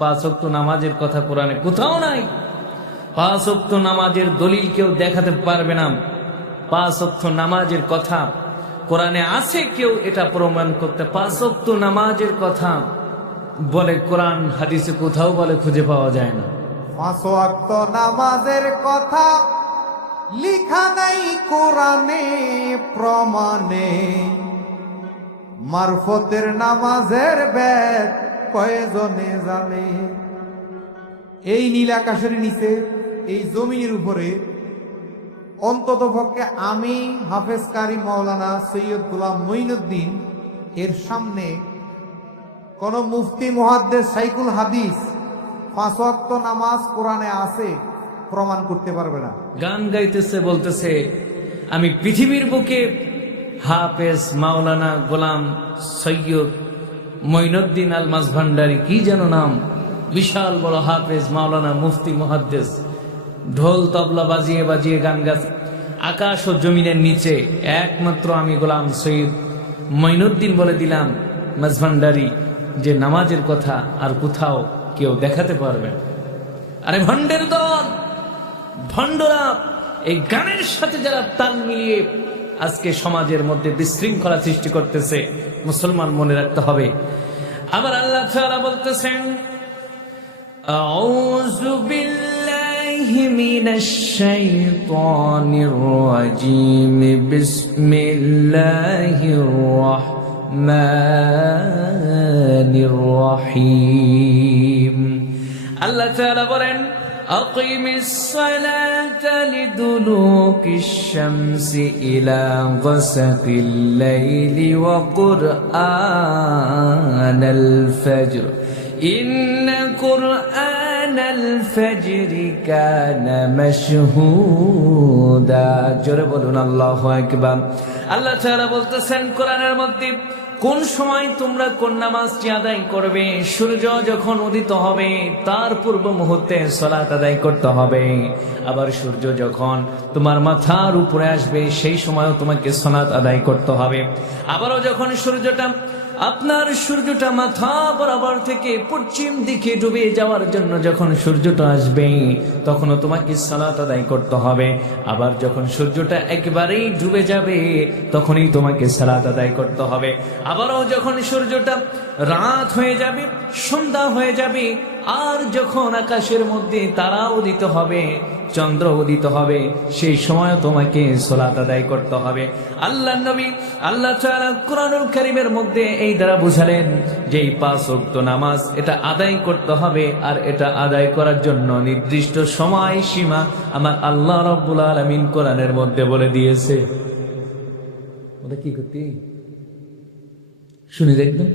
পাঁচ ওয়াক্ত নামাজের কথা কোরআনে কোথাও নাই। পাঁচ ওয়াক্ত নামাজের দলিল কেউ দেখাতে পারবে না। পাঁচ ওয়াক্ত নামাজের কথা কোরআনে আছে, কেউ এটা প্রমাণ করতে পাঁচ ওয়াক্ত নামাজের কথা বলে কোরআন হাদিসে কোথাও বলে খুঁজে পাওয়া যায় না। পাঁচ ওয়াক্ত নামাজের কথা লিখা নাই কোরআনে প্রমাণে, মারফতের নামাজের বেদ কয়জনে জানে। এই নীল আকাশের নিচে, এই জমিনের উপরে অন্তত পক্ষে আমি হাফেজ কারি মাওলানা সৈয়দ গোলাম মঈনুদ্দিন এর সামনে কোন মুফতি মুহাদ্দিস শাইখুল হাদিস পাঁচ ওয়াক্ত নামাজ কোরআনে আছে প্রমাণ করতে পারবে না। গান গাইতেছে, বলতেছে আমি পৃথিবীর বুকে হাফেজ মাওলানা গোলাম সৈয়দ মঈনুদ্দিন আল মাঝভান্ডারী, কি যেন নাম, বিশাল বড় হাফেজ মাওলানা মুফতি মুহাদ্দিস, ঢোল তবলা বাজিয়ে বাজিয়ে গান গাছে। আকাশ ও জমিনের নিচে একমাত্র আমি গোলাম সৈয়দ মঈনুদ্দিন বলে দিলাম মাঝভান্ডারী যে নামাজের কথা আর কোথাও কেউ দেখাতে পারবে। আরে ভণ্ডের দল, ভণ্ডরা এই গানের সাথে যারা তাল মিলিয়ে আজকে সমাজের মধ্যে বিশৃঙ্খলা সৃষ্টি করতেছে, মুসলমান মনে রাখতে হবে। আবার আল্লাহ তাআলা বলতেছেন আউযু বিল্লাহি মিনাশ শাইতানির রাজীম বিসমিল্লাহির রাহমানির রহিম। আল্লাহ তাআলা বলেন أقم الصلاة لدلوك الشمس إلى غسق الليل وقرآن الفجر إن قرآن الفجر كان مشهودا। জোরে বলুন আল্লাহু আকবার। আল্লাহ তাআলা বলতেছেন কোরআনের মধ্যে কোন সময় তোমরা কোন নামাজটি আদায় করবে? সূর্য যখন উদিত হবে তার পূর্ব মুহূর্তে সালাত আদায় করতে হবে। আবার সূর্য যখন তোমার মাথার উপরে আসবে সেই সময়ও তোমাকে সালাত আদায় করতে হবে। আবারও যখন সূর্যটা মাথা বরাবর থেকে পশ্চিম দিকে ডুবে যাওয়ার জন্য যখন সূর্যটা আসবে তখনও তোমাকে সালাত আদায় করতে হবে। আবার যখন সূর্যটা একেবারেই ডুবে যাবে তখনই তোমাকে সালাত আদায় করতে হবে। আবারও যখন সূর্যটা রাত হয়ে যাবে, সন্ধ্যা হয়ে যাবে, আর যখন আকাশের মধ্যে তারা উদিত হবে, চন্দ্র উদিত হবে, সেই সময় তোমাকে সালাত আদায় করতে হবে। আল্লাহর নবী আল্লাহ তাআলা কুরআনুল কারীমের মধ্যে এই দ্বারা বুঝালেন যে এই পাঁচ ওয়াক্ত নামাজ এটা আদায় করতে হবে, আর এটা আদায় করার জন্য নির্দিষ্ট সময় সীমা আমার আল্লাহ রাব্বুল আলামিন কোরআনের মধ্যে বলে দিয়েছে। ওটা কি করতে শুনে দেখবেন।